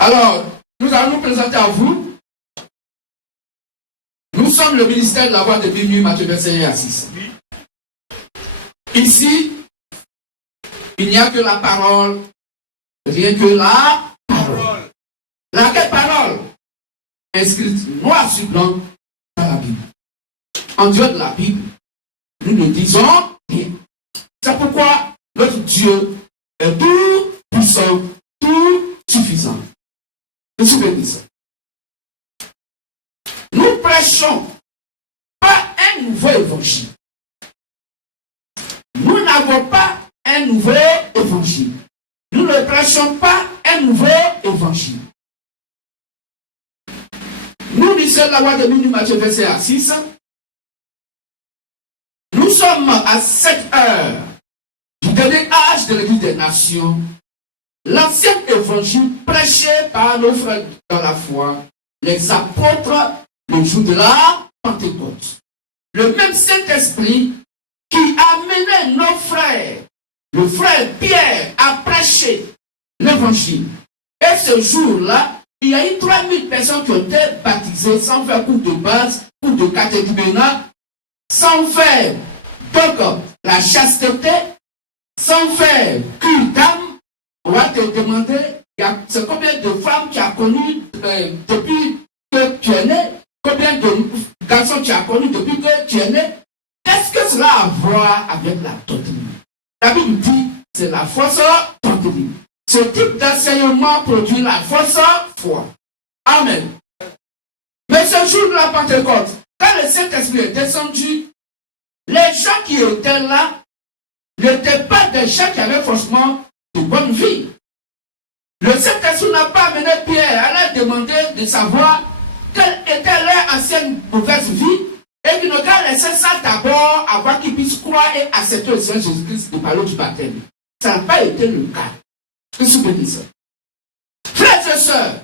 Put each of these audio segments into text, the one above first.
Alors, nous allons nous présenter à vous. Nous sommes le ministère de la voix de Bienvenue, Matthieu 21 à 6. Ici, il n'y a que la parole, rien que la parole. Laquelle parole? Inscrite noir sur blanc dans la Bible. En dehors de la Bible, nous ne disons rien. C'est pourquoi notre Dieu est tout puissant, tout suffisant. Je suis béni. Nous prêchons pas un nouveau évangile. Nous n'avons pas un nouveau évangile. Nous ne prêchons pas un nouveau évangile. Nous, lycée de la voix de Bienvenue, Matthieu 21 à 6, nous sommes à 7 heures du dernier âge de l'Église des Nations. L'ancien évangile prêché par nos frères dans la foi, les apôtres, le jour de la Pentecôte. Le même Saint-Esprit qui a mené nos frères, le frère Pierre, à prêcher l'évangile. Et ce jour-là, il y a eu 3000 personnes qui ont été baptisées sans faire cours de base, cours de catéchuménat, sans faire donc la chasteté, sans faire culte d'âme. On va te demander, c'est combien de femmes tu as connues depuis que tu es né, combien de garçons tu as connus depuis que tu es né. Qu'est-ce que cela a à voir avec la doctrine? La Bible dit, c'est la fausse doctrine. Ce type d'enseignement produit la fausse foi. Amen. Mais ce jour de la Pentecôte, quand le Saint-Esprit est descendu, les gens qui étaient là n'étaient pas des gens qui avaient forcément de bonne vie. Le Saint-Esprit n'a pas amené Pierre à leur demander de savoir quelle était leur ancienne mauvaise vie et qu'il ne doit laisser ça d'abord avant qu'ils puissent croire et accepter le Seigneur Jésus-Christ de parler du baptême. Ça n'a pas été le cas. Je suis béni. Frères et sœurs,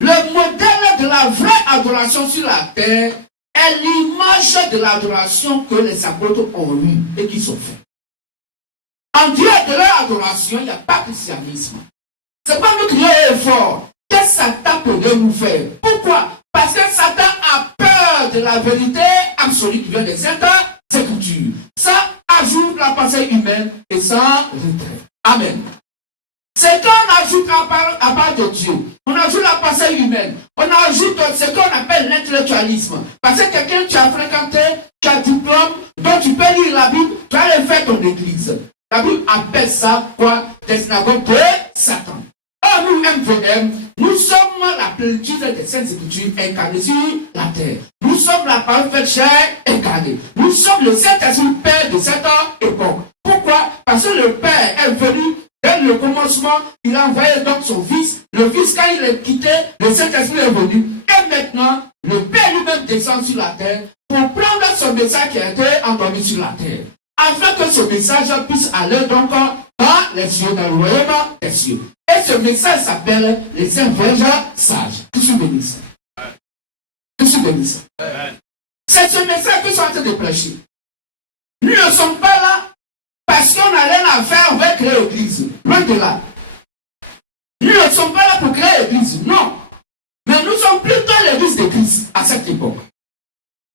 le modèle de la vraie adoration sur la terre est l'image de l'adoration que les apôtres ont eue et qui sont faits. En dehors de leur adoration, il n'y a pas de christianisme. C'est pas nous crier fort. Qu'est-ce que Satan pourrait nous faire? Pourquoi? Parce que Satan a peur de la vérité absolue qui vient des Saintes Écritures. Ça ajoute la pensée humaine et ça retrait. Amen. C'est qu'on ajoute à part de Dieu. On ajoute la pensée humaine. On ajoute ce qu'on appelle l'intellectualisme. Parce que quelqu'un tu as fréquenté, tu as diplôme, donc tu peux lire la Bible, tu as aller faire ton église. La Bible appelle ça quoi? Des synagogues de Satan. Or nous, MVM, nous sommes la plénitude des Saintes Écritures incarnées sur la terre. Nous sommes la parole faite chair incarnée. Nous sommes le Saint-Esprit Père de cette époque. Pourquoi? Parce que le Père est venu dès le commencement, il a envoyé donc son Fils. Le Fils, quand il est quitté, le Saint-Esprit est venu. Et maintenant, le Père lui-même descend sur la terre pour prendre ce message qui a été endormi sur la terre. Afin que ce message puisse aller donc dans les cieux, dans le royaume des cieux. Et ce message s'appelle les Saintes Vierges sages. Que suis béni. Que suis béni. C'est ce message que je suis en train de prêcher. Nous ne sommes pas là parce qu'on n'a rien à faire, on va créer l'église. Loin de là. Nous ne sommes pas là pour créer l'église, non. Mais nous sommes plutôt l'église de Christ à cette époque.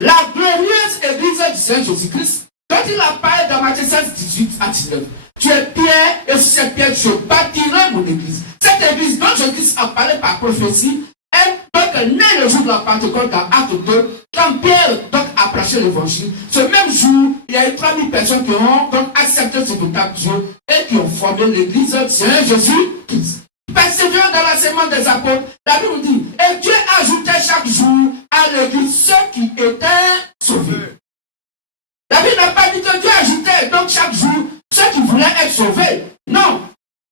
La glorieuse église du Seigneur Jésus-Christ, quand il a parlé dans Matthieu 16, 18 à 19, tu es Pierre et sur cette pierre je bâtirai mon église. Cette église dont Jésus a parlé par prophétie est donc née le jour de la Pentecôte dans Acte 2, quand Pierre donc a prêché l'évangile. Ce même jour, il y a eu 3000 personnes qui ont donc accepté ce véritable Dieu et qui ont formé l'église du Seigneur Jésus-Christ. Persévérant dans l'enseignement des apôtres, la Bible dit, et Dieu ajoutait chaque jour à l'église ceux qui étaient sauvés. La Bible n'a pas dit que Dieu ajoutait donc chaque jour ceux qui voulaient être sauvés. Non.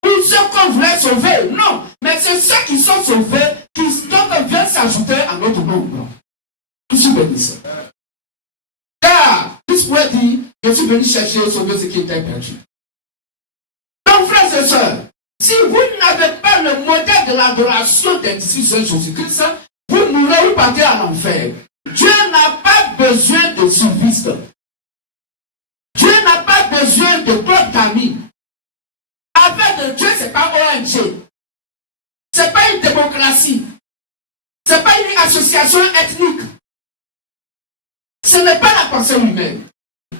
Ou ceux qu'on voulait sauver. Non. Mais c'est ceux qui sont sauvés qui donc viennent s'ajouter à notre nombre. Je suis béni. Car, Christ pourrait dire, je suis venu chercher et sauver ce qui était perdu. Donc, frères et sœurs, si vous n'avez pas le modèle de l'adoration des disciples de Jésus-Christ, vous mourrez ou partez à l'enfer. Dieu n'a pas besoin de suivistes. Dieu n'a pas besoin de club d'amis. Avec de Dieu, ce n'est pas ONG. Ce n'est pas pas une démocratie. Ce n'est pas une association ethnique. Ce n'est pas la personne humaine.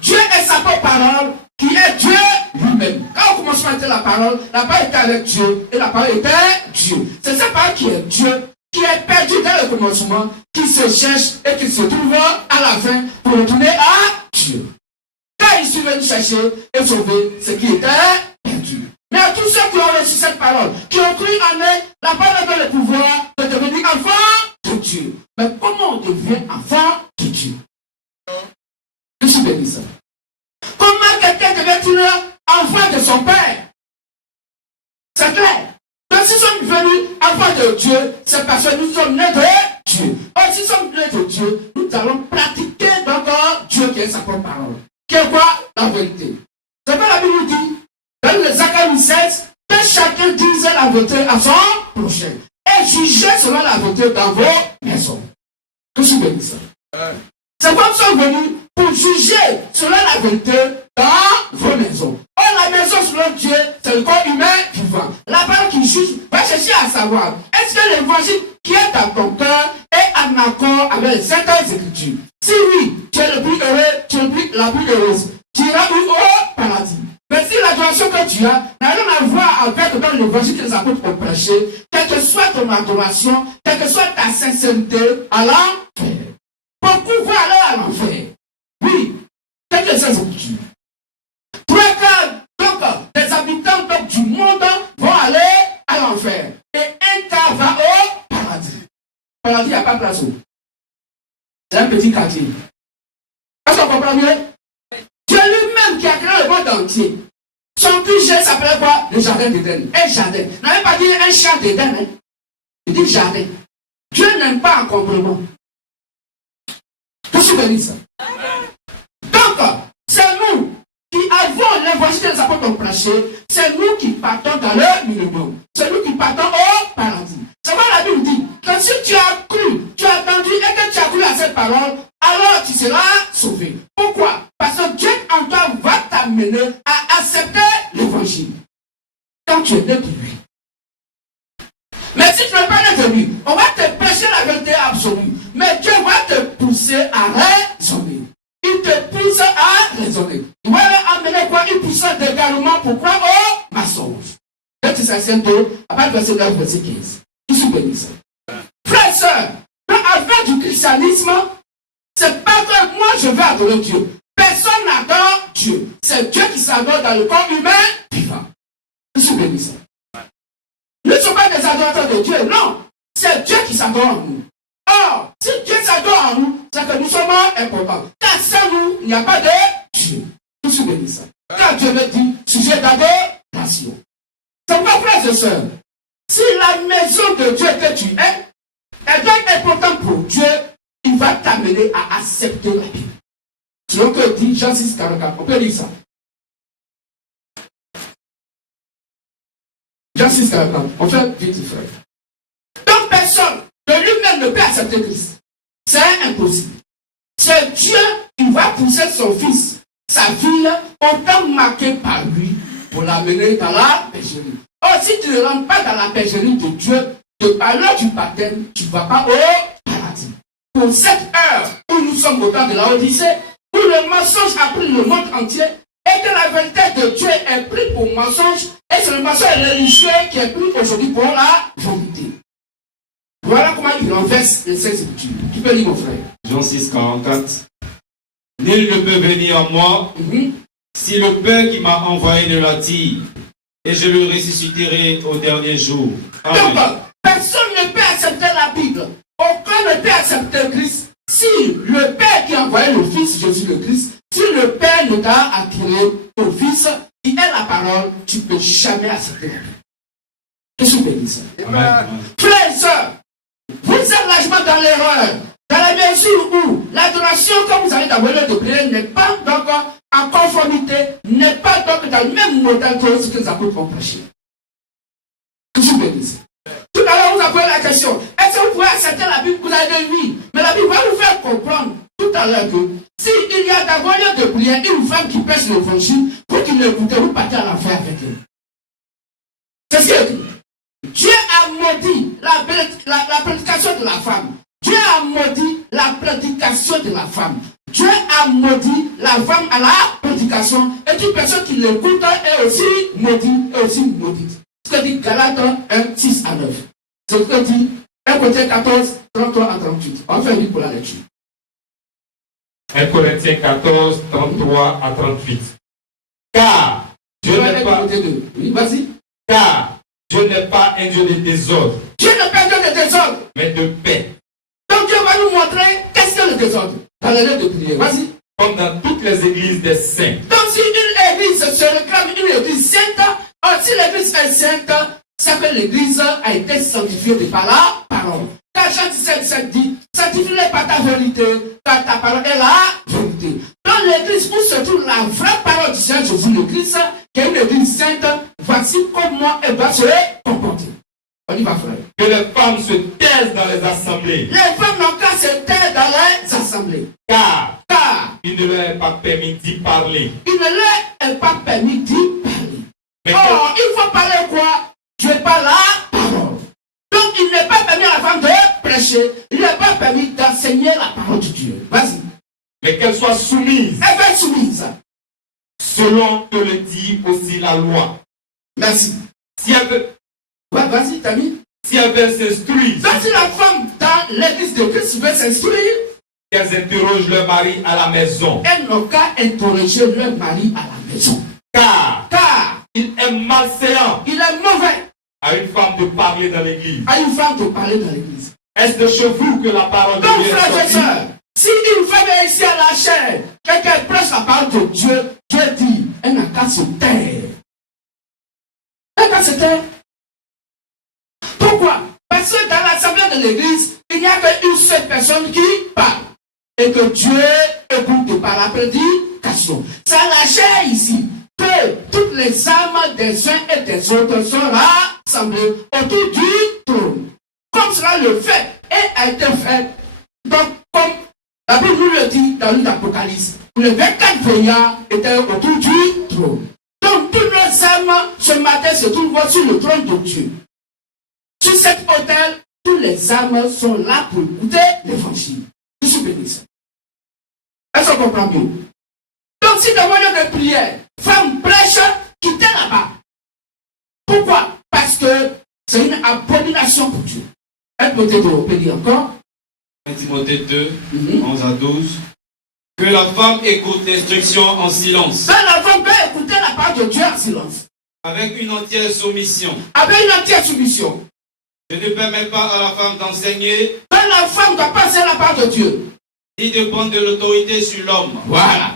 Dieu est sa propre parole, qui est Dieu lui-même. Quand au commencement était la parole était avec Dieu, et la parole était Dieu. C'est cette parole qui est Dieu, qui est perdu dans le commencement, qui se cherche et qui se trouve à la fin pour retourner à Dieu. Quand il suis venu chercher et sauver ce qui était perdu. Mais à tous ceux qui ont reçu cette parole, qui ont cru en elle, la parole donne le pouvoir de devenir enfant de Dieu. Mais comment on devient enfant de Dieu? Je suis béni ça. Comment quelqu'un devient enfant de son père? C'est clair. Donc si nous sommes venus enfants de Dieu, c'est parce que nous sommes nés de Dieu. Or, si nous sommes nés de Dieu, nous allons pratiquer d'abord Dieu qui est sa propre parole. Qui est quoi? La vérité. C'est quoi la Bible dit? Dans le Zacharie 16, que chacun dise la vérité à son prochain. Et jugez selon la vérité dans vos maisons. Je suis béni ça. C'est quoi nous sommes venus pour juger selon la vérité dans vos maisons. Or, la maison selon Dieu, c'est le corps humain vivant. La parole qui juge va chercher à savoir, est-ce que l'évangile qui est dans ton cœur est en accord avec les saintes écritures? Si oui, tu es le plus heureux, tu es la plus heureuse. Tu iras au paradis. Mais si l'adoration que tu as n'a rien à voir avec l'évangile que les apôtres ont prêché, quelle que soit ton adoration, quelle que soit ta sincérité, à l'enfer. Beaucoup vont aller à l'enfer. Oui, quelles que soient les écritures. Trois quarts donc, des habitants donc, du monde vont aller à l'enfer. Et un quart va au paradis. Paradis, il n'y a pas de place où. C'est un petit quartier. Est-ce qu'on comprend mieux? Dieu lui-même qui a créé le monde entier. Son budget s'appelait quoi? Le jardin d'Éden. Un jardin. Il n'avait pas dit un champ d'Éden. Hein? Il dit jardin. Dieu n'aime pas un complément. Je suis béni ça. Donc, c'est nous qui avons l'évangile que les apôtres ont prêché. C'est nous qui partons dans le minimum. C'est nous qui partons au paradis. C'est quoi la Bible dit? Que si tu as cru, tu as entendu et que tu as cru à cette parole, alors tu seras sauvé. Pourquoi? Parce que Dieu en toi va t'amener à accepter l'évangile. Quand tu es né de lui. Mais si tu n'es pas né de lui, on va te prêcher la vérité absolue. Mais Dieu va te pousser à raisonner. Il te pousse à raisonner. Il va amener quoi? Il pousse d'également pour croire au mensonge. Et tu sais, c'est tout. À part verset 9, verset 15. Je suis béni ça. Frères et sœurs, avec du christianisme, c'est pas que moi je vais adorer Dieu. Personne n'adore Dieu. C'est Dieu qui s'adore dans le corps humain vivant. Je suis béni ça. Nous ne sommes pas des adorateurs de Dieu, non. C'est Dieu qui s'adore en nous. Or, si Dieu s'adore en nous, c'est que nous sommes importants. Car sans nous, il n'y a pas de Dieu. Je suis béni ça. Car Dieu me dit, sujet d'adoration. C'est pourquoi, frères et sœurs, si la maison de Dieu que tu es, est donc importante pour Dieu, il va t'amener à accepter la Bible. Selon que dit Jean 6, 44. On peut lire ça. Jean 6, 44. On fait vite, frère. Donc personne de lui-même ne peut accepter Christ. C'est impossible. C'est Dieu qui va pousser son fils, sa fille, autant marquée par lui, pour l'amener dans la pécherie. Or, si tu ne rentres pas dans la pécherie de Dieu, par l'heure du baptême, tu ne vas pas au paradis. Pour cette heure où nous sommes au temps de la Odyssée, où le mensonge a pris le monde entier, et que la vérité de Dieu est prise pour mensonge, et c'est le mensonge religieux qui est pris aujourd'hui pour la vérité. Voilà comment il renverse les 16 écritures. Tu peux lire, mon frère. Jean 6, 44. Nul ne peut venir à moi si le Père qui m'a envoyé ne l'attire, et je le ressusciterai au dernier jour. Amen. Donc, personne ne peut accepter la Bible. Aucun ne peut accepter Christ. Si le Père qui a envoyé le Fils, Jésus le Christ, si le Père ne t'a attiré au Fils, qui est la parole, tu ne peux jamais accepter la Bible. Je suis béni ça. Frères et sœurs, vous êtes largement dans l'erreur. Dans la mesure où l'adoration que vous avez d'abord de prière n'est pas donc en conformité, n'est pas donc dans le même modèle que ce que les apôtres ont prêché. Que je bénisse. Tout à l'heure, vous avez posé la question, est-ce que vous pouvez accepter la Bible? Vous avez dit oui. Mais la Bible va vous faire comprendre tout à l'heure que s'il y a d'abord lieu de prière une femme qui prêche l'évangile, pour qu'il l'écoute, vous partez à l'enfer avec elle. C'est ce qu'il dit. Dieu a a maudit la prédication de la femme. Dieu a maudit la prédication de la femme. Dieu a maudit la femme à la prédication. Et toute personne qui l'écoute est aussi maudite, Ce que dit Galates 1, 6 à 9. C'est ce que dit 1 Corinthiens 14, 33 à 38. On va faire une pour la lecture. 1 Corinthiens 14, 33 à 38. Car Dieu n'est pas... Oui, vas-y. Car Dieu n'est pas un Dieu de désordre. Dieu n'est pas un Dieu de désordre. Mais de paix. Donc Dieu va nous montrer qu'est-ce que le désordre. Dans les lettres de prière. Vas-y. Comme dans toutes les églises des saints. Donc si une église se réclame une église sainte, si l'église est sainte, c'est que l'église a été sanctifiée par la parole. Quand Jean 17 dit, sanctifie-les par ta vérité, car ta parole est la vérité. Dans l'église où se trouve la vraie parole du Seigneur Jésus, l'église, qui est une église sainte, voici comment elle va se comporter. On y va, frère. Que les femmes se taisent dans les assemblées. Les femmes n'ont qu'à se taire dans les assemblées. Car il ne leur est pas permis d'y parler. Il ne leur est pas permis d'y parler. Mais il faut parler quoi? Dieu parle la parole. Donc il n'est pas permis à la femme de prêcher. Il n'est pas permis d'enseigner la parole de Dieu. Vas-y. Mais qu'elle soit soumise. Elle va être soumise. Selon que le dit aussi la loi. Merci. Si elle veut... Ouais, vas-y, Tami. Si elle veut s'instruire. Donc si la femme dans l'église de Christ veut s'instruire, qu'elles interrogent leur mari à la maison. Elles n'ont qu'à interroger leur mari à la maison. Car il est malséant. Il est mauvais à une femme de parler dans l'église. À une femme de parler dans l'église. Est-ce de chez vous que la parole de Dieu est sortie? Frères et sœurs, si une femme est ici à la chair, qu'elle prêche la parole de Dieu, Dieu dit, elle n'a qu'à se taire. Elle n'a qu'à se taire. Pourquoi? Parce que dans l'assemblée de l'église, il n'y a qu'une seule personne qui parle. Et que Dieu écoute par la prédication. C'est à la chair ici que toutes les âmes des uns et des autres sont rassemblées autour du trône. Comme cela le fait et a été fait. Donc, comme la Bible nous le dit dans l'Apocalypse, les 24 veillards étaient autour du trône. Donc, toutes les âmes ce matin se trouvent sur le trône de Dieu. Sur cet autel, tous les âmes sont là pour écouter l'évangile. Je suis béni. Est-ce qu'on comprend mieux? Donc, si dans mon lieu de prière, femme prêche, quittez là-bas. Pourquoi? Parce que c'est une abomination pour Dieu. Elle peut dire encore. 1 Timothée 2, 11 à 12. Que la femme écoute l'instruction en silence. La femme peut écouter la parole de Dieu en silence. Avec une entière soumission. Avec une entière soumission. Je ne permets pas à la femme d'enseigner. La femme doit passer la parole de Dieu. Ni de prendre de l'autorité sur l'homme. Voilà.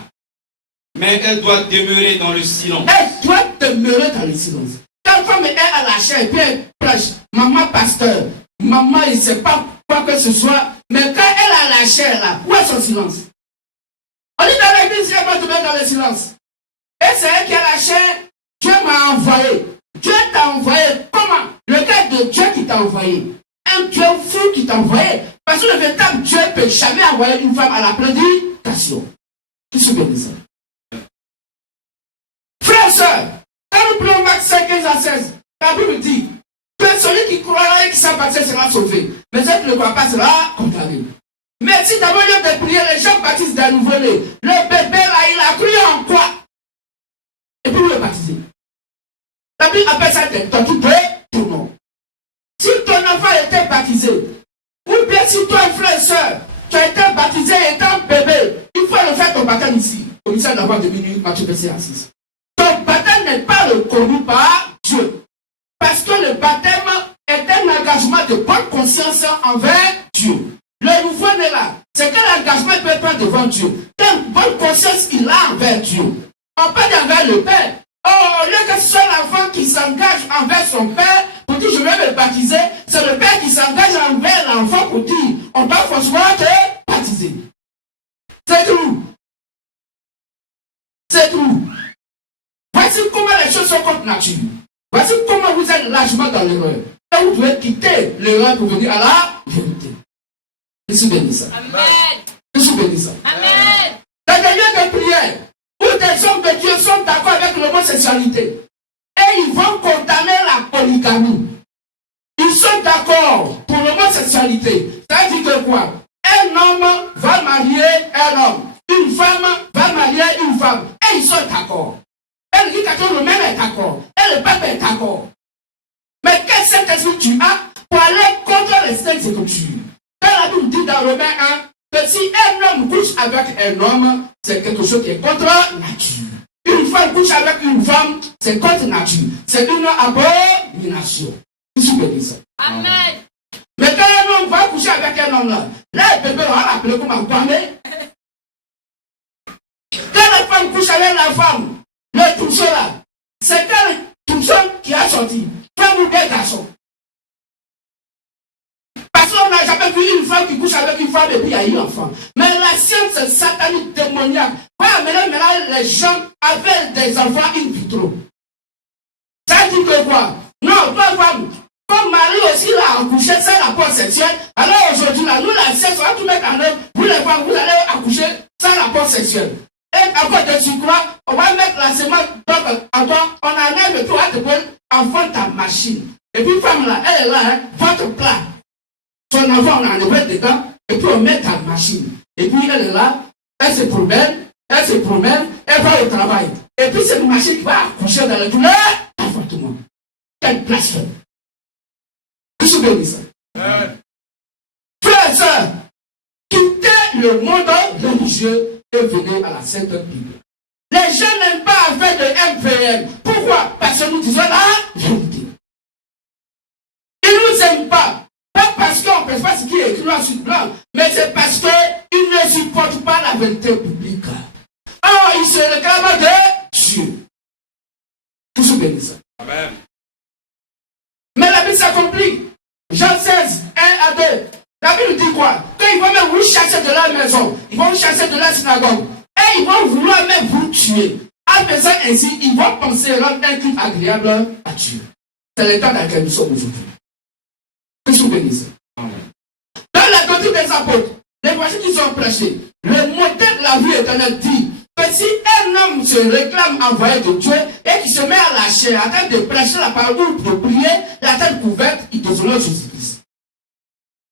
Mais elle doit demeurer dans le silence. Elle doit demeurer dans le silence. Quand la femme est à la chair, et puis elle prêche, maman pasteur, maman il ne sait pas quoi que ce soit, mais quand elle est à la chair là, où est son silence? On dit dans l'église, elle va demeurer dans le silence. Et c'est elle qui est à la chair, Dieu m'a envoyé. Dieu t'a envoyé comment? Le gars de Dieu qui t'a envoyé. Un Dieu fou qui t'a envoyé. Parce que le véritable Dieu ne peut jamais envoyer une femme à la prédication. Qui se bénit ça? Frères et sœurs, quand nous prenons Marc 5, 15 à 16, la Bible dit que celui qui croira et qui s'en baptise sera sauvé. Mais celui qui ne croit pas sera condamné. Mais si dans mon lieu de prière, les gens baptisent d'un nouveau-né, le bébé là, il a cru en quoi? Et puis vous le baptisez. La Bible appelle ça des tortues de ton nom. Si ton enfant était baptisé, ou bien si toi, frère et soeur, tu as été baptisé étant bébé, il faut le faire ton baptême ici. Au ministère de la voix de minuit, Matthieu 6. Ton baptême n'est pas reconnu par Dieu. Parce que le baptême est un engagement de bonne conscience envers Dieu. Le nouveau-né là, c'est quel engagement il peut prendre devant Dieu? Quelle bonne conscience il a envers Dieu? On peut envers le Père. Oh, au lieu que ce soit l'enfant qui s'engage envers son père pour dire je vais me baptiser, c'est le père qui s'engage envers l'enfant pour dire on doit forcément te baptiser. C'est tout. C'est tout. Voici comment les choses sont contre nature. Voici comment vous êtes largement dans l'erreur. Et vous devez quitter l'erreur pour venir à la vérité. Je suis béni ça. Amen. Je suis béni ça. Amen. Dans des lieux de prière, où des hommes de Dieu sont d'accord avec l'homosexualité et ils vont condamner la polygamie. Ils sont l'apôtre lui-même est d'accord. Et le peuple est d'accord. Mais quel Saint-Esprit tu as pour aller contre les saintes écritures? Quand la Bible dit dans Romains 1 que si un homme couche avec un homme, c'est quelque chose qui est contre nature. Une femme couche avec une femme, c'est contre nature. C'est une abomination. Je suis béni ça. Amen. Mais quand un homme va coucher avec un homme là, le bébé on va l'appeler comme un guamé. Quand la femme couche avec la femme, le trousseau là, c'est quel trousseau qui a sorti? Femme ou bien garçon? Parce qu'on n'a jamais vu une femme qui couche avec une femme et puis il y a eu un enfant. Mais la science satanique démoniaque va amener maintenant les gens avec des enfants in vitro. Ça dit que quoi? Non, toi femme, comme Marie aussi l'a accouché sans rapport sexuel, alors aujourd'hui là, nous la science, on va tout mettre en œuvre, vous les femmes, vous allez accoucher sans rapport sexuel. Et après de surcroît, on va mettre la semence en toi, on enlève et puis on va te prendre enfant ta machine. Et puis femme là, elle est là, hein, votre plat. Son enfant, on enlève dedans, et puis on met ta machine. Et puis elle est là, elle se promène, elle va au travail. Et puis c'est une machine qui va accoucher dans le douleur d'avortement. Quelle blasphème. Que je bénis ça. Frères et sœurs, quittez le monde religieux et venez à la Sainte Bible. Les gens n'aiment pas faire de MVM. Pourquoi? Parce que nous disons la vérité. Ils ne nous aiment pas. Pas parce qu'on ne peut pas ce qui est écrit noir sur blanc, mais c'est parce qu'ils ne supportent pas la vérité publique. Alors, ils se réclament de Dieu. Tout se bénit ça. Amen. Mais la Bible s'accomplit. Jean 16, 1 à 2. La Bible dit quoi? Qu'ils vont même vous chasser de la maison, ils vont vous chasser de la synagogue, et ils vont vouloir même vous tuer. En faisant ainsi, ils vont penser rendre un culte agréable à Dieu. C'est l'état dans lequel nous sommes aujourd'hui. Que je vous bénisse. Dans la doctrine des apôtres, les voici qui sont prêchés, le modèle de la vie éternelle dit que si un homme se réclame envoyé de Dieu et qui se met à lâcher, en train de prêcher la parole ou de prier, la tête couverte, il déshonore Jésus-Christ.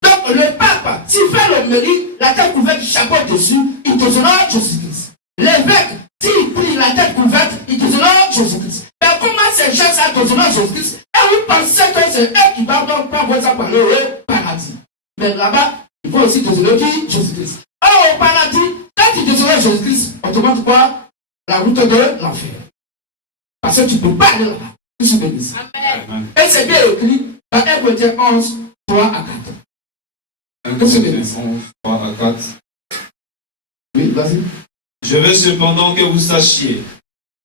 Donc le pape, s'il fait l'homélie, la tête couverte, il chapeaute dessus, il déshonore Jésus-Christ. L'évêque, s'il prie la tête couverte, il déshonore Jésus-Christ. Mais comment ces gens ça déshonore Jésus-Christ? Et vous pensez que c'est eux qui vont donc prendre ça par le paradis. Mais là-bas, il faut aussi déshonorer Jésus-Christ. Or, au paradis, quand tu déshonores Jésus-Christ, on te montre quoi? La route de l'enfer. Parce que tu ne peux pas aller là-bas. Tu se bénisse. Et c'est bien écrit dans 1 Corinthiens 11, 3 à 4. 1 Corinthiens 11, 3 à 4. Oui, vas-y. Je veux cependant que vous sachiez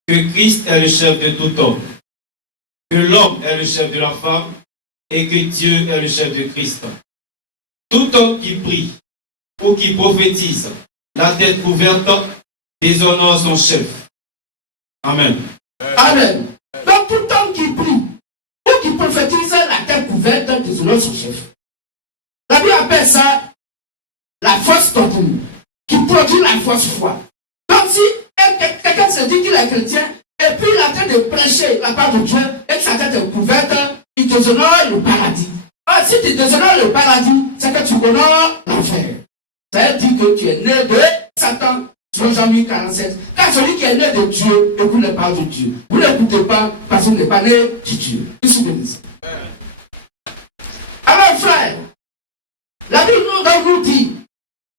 que Christ est le chef de tout homme, que l'homme est le chef de la femme et que Dieu est le chef de Christ. Tout homme qui prie ou qui prophétise, la tête couverte, déshonore son chef. Amen. Amen. Donc tout homme qui prie ou qui prophétise la tête couverte déshonore son chef. La Bible appelle ça la fausse doctrine qui produit la fausse foi. Donc si quelqu'un se dit qu'il est chrétien et puis il a en train de prêcher la part de Dieu et que sa tête est couverte, il déshonore le paradis. Or, si tu déshonores le paradis, c'est que tu honores l'enfer. Ça veut dire que tu es né de Satan, selon Jean 47. Car celui qui est né de Dieu écoute les paroles de Dieu. Vous n'écoutez pas parce que vous n'êtes pas né de Dieu. Que je bénisse. Alors, frère, la Bible nous dit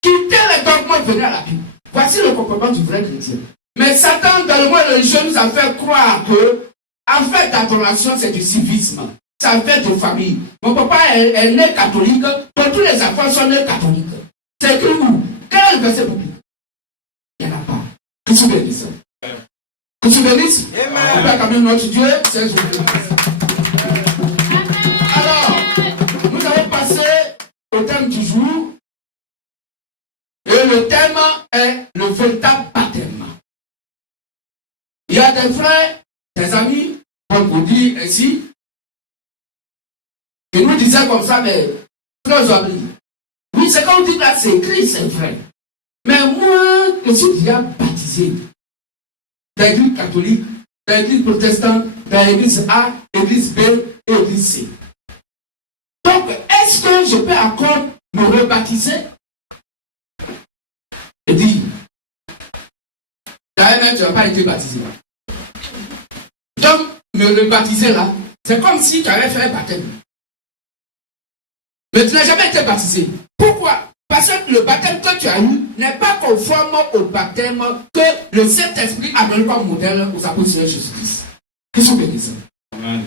quittez les dogmes, venez à la Bible. Voici le comportement du vrai chrétien. Mais Satan, dans le monde religieux, nous a fait croire que, en fait, l'adoration, c'est du civisme. C'est en fait de famille. Mon papa est né catholique, donc tous les enfants sont nés catholiques. C'est écrit où? Quel verset public? Il n'y en a pas. Que tu bénisses. Que tu bénisses. On peut acclamer notre Dieu, c'est Jésus. Alors, nous allons passer au thème du jour. Et le thème est le véritable baptême. Il y a des frères, des amis, comme vous dit ainsi, qui nous disaient comme ça, mais frères amis, oui, c'est comme dit là, c'est écrit, c'est vrai. Mais moi, je suis déjà baptisé dans l'église catholique, dans l'église protestante, dans l'église A, l'église B et l'église C. Donc, est-ce que je peux encore me rebaptiser? Je dis, d'ailleurs, tu n'as pas été baptisé. Donc, le baptiser là, c'est comme si tu avais fait un baptême. Mais tu n'as jamais été baptisé. Pourquoi? Parce que le baptême que tu as eu n'est pas conforme au baptême que le Saint-Esprit a donné comme modèle aux apôtres de Jésus-Christ. Qu'est-ce que vous voulez dire? Amen.